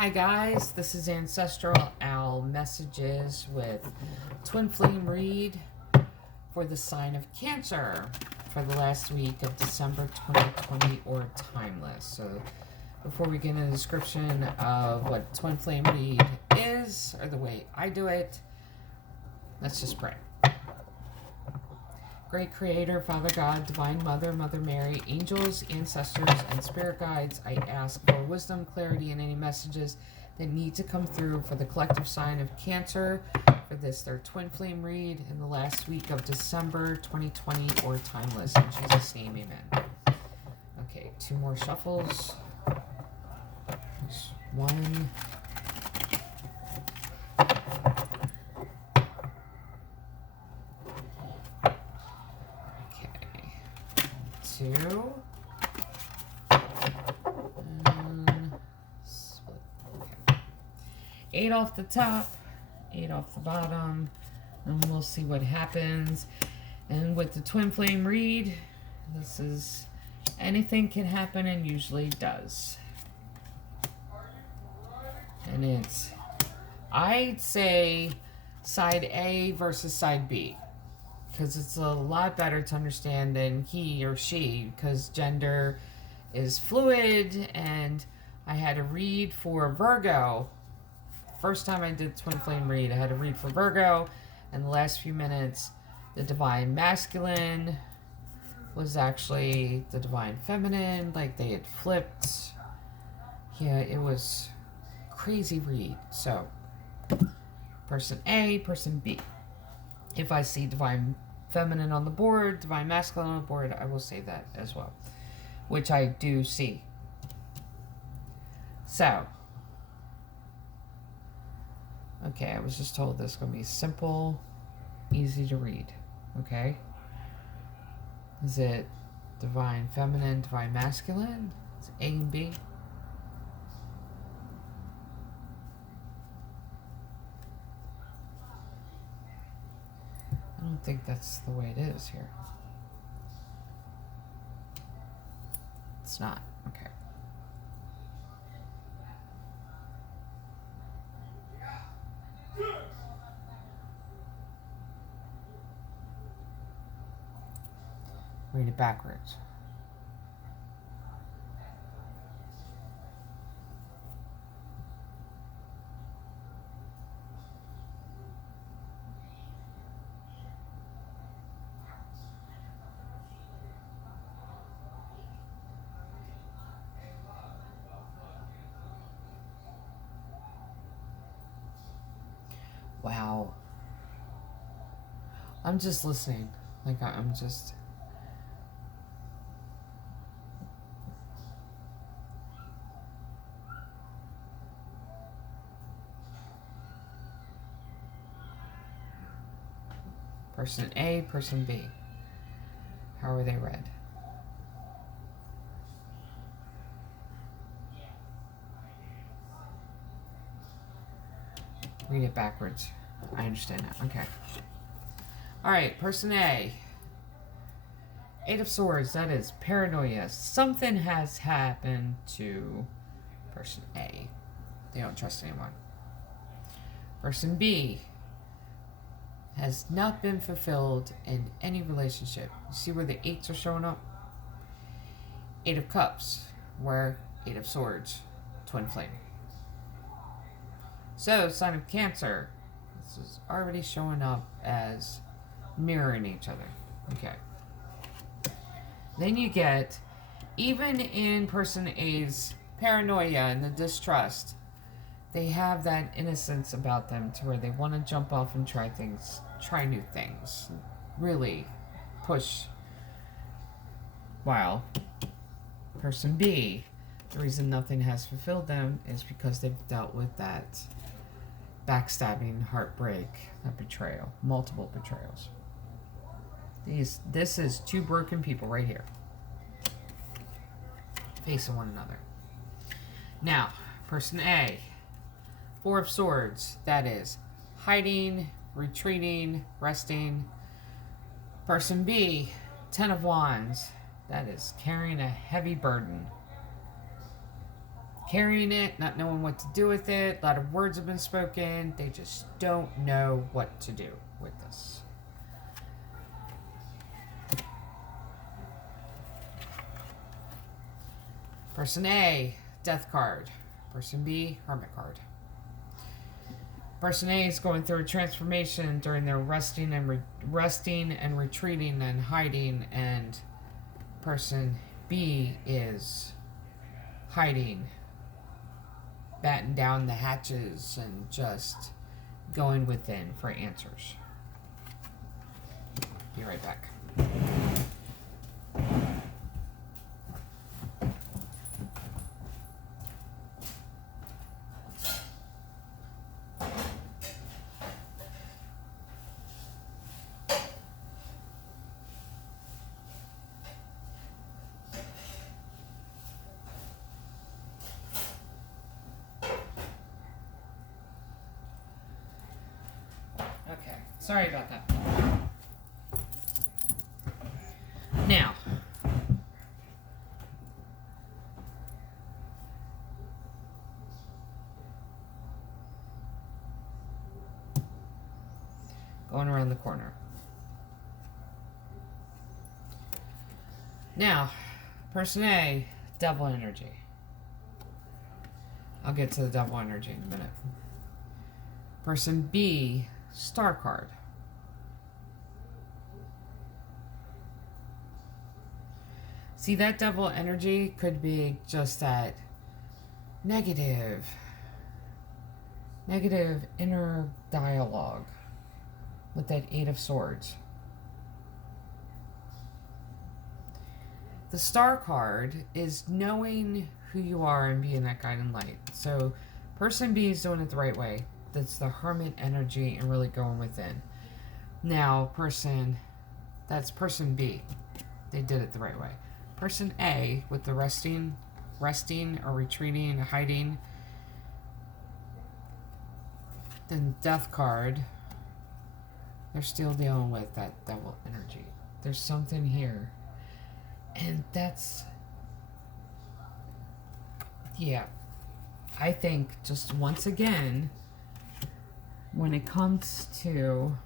Hi guys, this is Ancestral Owl Messages with Twin Flame Read for the sign of Cancer for the last week of December 2020 or Timeless. So before we get into the description of what Twin Flame Read is, or the way I do it, let's just pray. Great Creator, Father God, Divine Mother, Mother Mary, angels, ancestors, and spirit guides, I ask for wisdom, clarity, and any messages that need to come through for the collective sign of Cancer for this, their Twin Flame Read in the last week of December 2020 or Timeless. In Jesus' name, amen. Okay, 2 more shuffles. There's 1. Two. And split. Okay. 8 off the top, 8 off the bottom, and we'll see what happens. And with the Twin Flame Read, this is anything can happen and usually does. And it's, I'd say, side A versus side B. Because it's a lot better to understand than he or she, because gender is fluid, and I had a read for Virgo. First time I did Twin Flame Read, I had a read for Virgo, and the last few minutes, the Divine Masculine was actually the Divine Feminine, like they had flipped. Yeah, it was crazy read. So, person A, person B. If I see Divine Feminine on the board, Divine Masculine on the board, I will say that as well, which I do see. So, okay, I was just told this is going to be simple, easy to read, okay? Is it Divine Feminine, Divine Masculine? Is it A and B? I don't think that's the way it is here. It's not. Okay. Read it backwards. Wow. I'm just listening. Like, I'm just... Person A, person B. How are they read? Read it backwards. I understand that. Okay. Alright, person A. 8 of Swords, that is paranoia. Something has happened to person A. They don't trust anyone. Person B has not been fulfilled in any relationship. You see where the 8s are showing up? 8 of Cups, where 8 of Swords, Twin Flame. So, sign of Cancer. This is already showing up as mirroring each other. Okay. Then you get, even in person A's paranoia and the distrust, they have that innocence about them to where they want to jump off and try new things. Really push. While person B, the reason nothing has fulfilled them is because they've dealt with that backstabbing, heartbreak, that betrayal, multiple betrayals. This is 2 broken people right here, facing one another. Now, person A, 4 of Swords, that is hiding, retreating, resting. Person B, 10 of Wands, that is carrying a heavy burden. carrying it, not knowing what to do with it. A lot of words have been spoken. They just don't know what to do with this. Person A, death card. Person B, hermit card. Person A is going through a transformation during their resting and retreating and hiding, and person B is hiding, batten down the hatches, and just going within for answers. Be right back. Okay, sorry about that. Now, going around the corner. Now, person A, devil energy. I'll get to the devil energy in a minute. Person B, star card. See, that devil energy could be just that negative inner dialogue with that Eight of Swords. The star card is knowing who you are and being that guiding light. So person B is doing it the right way. That's the hermit energy and really going within. Now, that's person B. They did it the right way. Person A with the resting or retreating, hiding. Then death card. They're still dealing with that devil energy. There's something here. And that's, yeah. I think just once again, when it comes to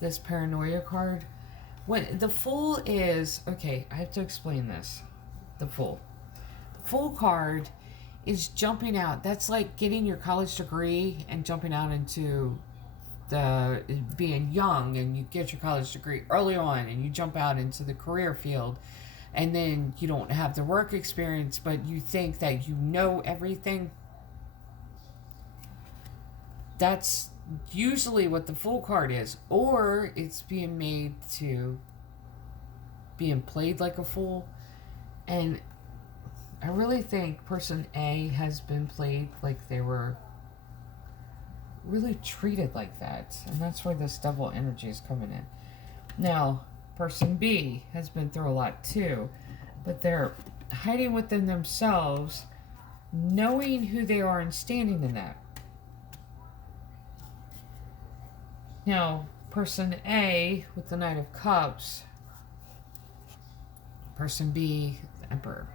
this paranoia card, what the Fool is, okay, I have to explain this. The Fool. The Fool card is jumping out. That's like getting your college degree and jumping out into the being young, and you get your college degree early on and you jump out into the career field, and then you don't have the work experience, but you think that you know everything. That's usually what the Fool card is, or it's being made to being played like a fool. And I really think person A has been played like they were really treated like that, and that's why this devil energy is coming in. Now, person B has been through a lot too, but they're hiding within themselves, knowing who they are and standing in that. Now, person A with the Knight of Cups, person B, the Emperor.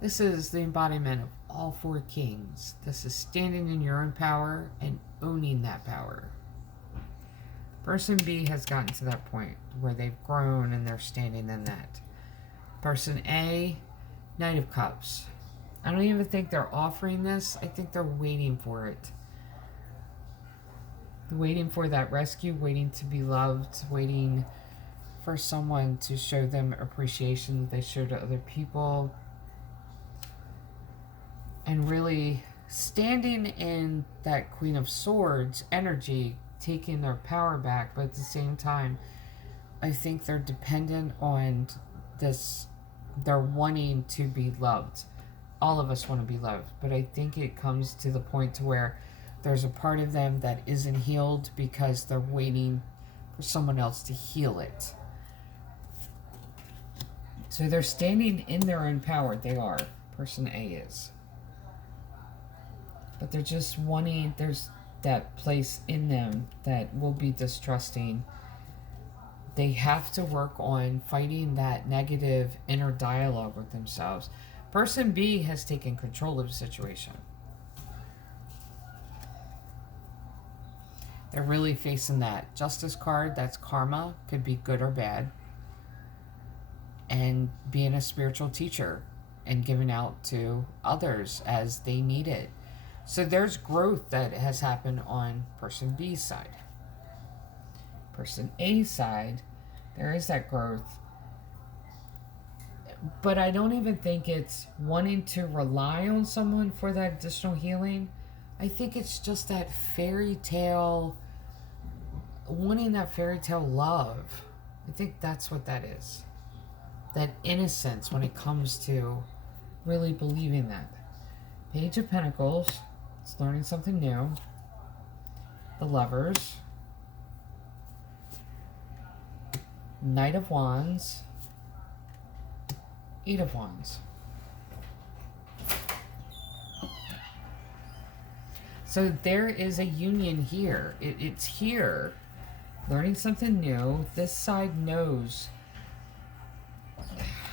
This is the embodiment of all four kings. This is standing in your own power and owning that power. Person B has gotten to that point where they've grown and they're standing in that. Person A, Knight of Cups. I don't even think they're offering this. I think they're waiting for it. Waiting for that rescue, waiting to be loved, waiting for someone to show them appreciation that they show to other people. And really standing in that Queen of Swords energy, taking their power back, but at the same time, I think they're dependent on this. They're wanting to be loved. All of us want to be loved, but I think it comes to the point to where there's a part of them that isn't healed because they're waiting for someone else to heal it. So they're standing in their own power. They are. Person A is. But they're just wanting, there's that place in them that will be distrusting. They have to work on fighting that negative inner dialogue with themselves. Person B has taken control of the situation. They're really facing that Justice card. That's karma, could be good or bad. And being a spiritual teacher and giving out to others as they need it. So there's growth that has happened on person B's side. Person A's side, there is that growth. But I don't even think it's wanting to rely on someone for that additional healing. I think it's just that fairy tale, wanting that fairy tale love. I think that's what that is. That innocence when it comes to really believing that. Page of Pentacles, it's learning something new. The Lovers. Knight of Wands. Eight of Wands. So there is a union here. It's here. Learning something new. This side knows.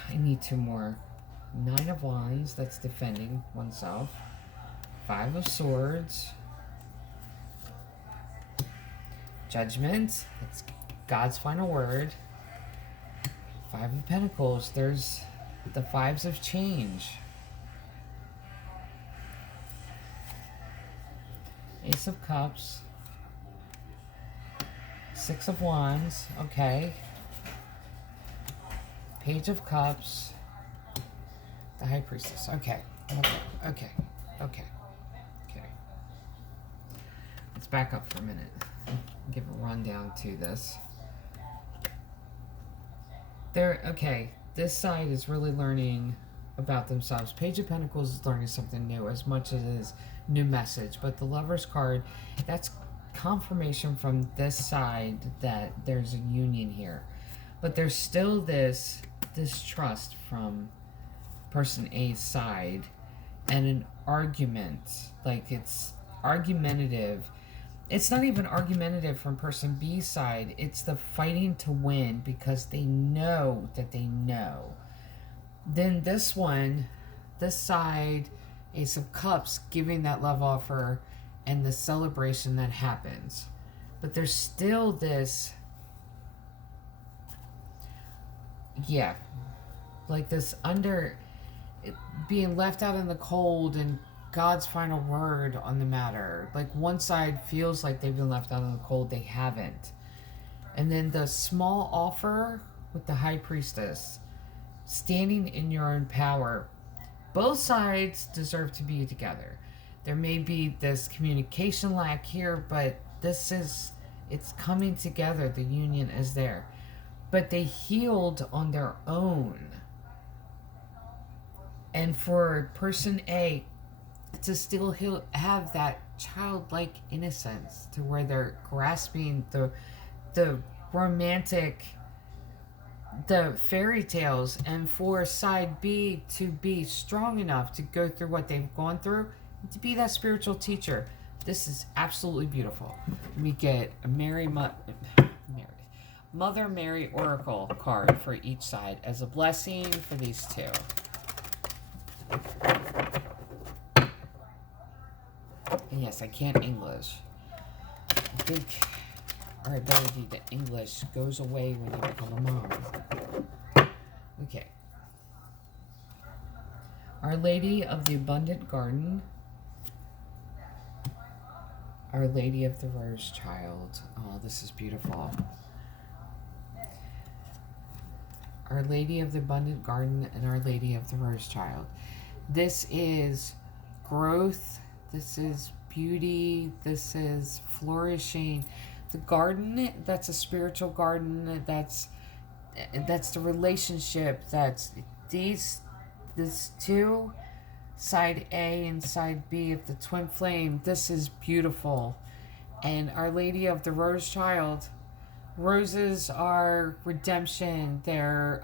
I need two more. Nine of Wands. That's defending oneself. Five of Swords. Judgment. It's God's final word. Five of Pentacles. There's the fives of change. Ace of Cups. Six of Wands. Okay. Page of Cups. The High Priestess. Okay. Okay. Let's back up for a minute. Give a rundown to this. Okay. This side is really learning about themselves. Page of Pentacles is learning something new as much as it is new message. But the Lover's card, that's confirmation from this side that there's a union here. But there's still this distrust from person A's side and an argument. Like it's argumentative. It's not even argumentative from person B's side. It's the fighting to win because they know that they know. Then this one, this side, Ace of Cups, giving that love offer and the celebration that happens. But there's still this, like this being left out in the cold and God's final word on the matter. Like one side feels like they've been left out in the cold, they haven't. And then the small offer with the High Priestess, standing in your own power. Both sides deserve to be together. There may be this communication lack here, but it's coming together. The union is there. But they healed on their own. And for person A to still have that childlike innocence to where they're grasping the romantic, the fairy tales, and for side B to be strong enough to go through what they've gone through, to be that spiritual teacher. This is absolutely beautiful. Let me get a Mother Mary Oracle card for each side as a blessing for these two. And yes, I can't English. I think our ability to English goes away when you become a mom. Okay. Our Lady of the Abundant Garden. Our Lady of the Rose Child. Oh, this is beautiful. Our Lady of the Abundant Garden and Our Lady of the Rose Child. This is growth. This is beauty. This is flourishing. The garden, that's a spiritual garden. That's the relationship. That's this two, side A and side B of the twin flame. This is beautiful. And Our Lady of the Rose Child. Roses are redemption. They're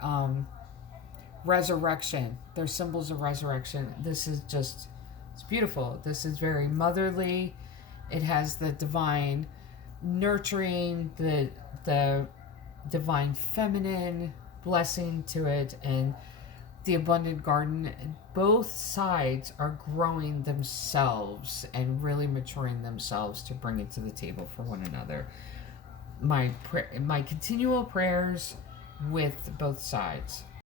resurrection. They're symbols of resurrection. This is just, it's beautiful. This is very motherly. It has the divine nurturing, the divine feminine blessing to it, and the abundant garden, both sides are growing themselves and really maturing themselves to bring it to the table for one another. My continual prayers with both sides.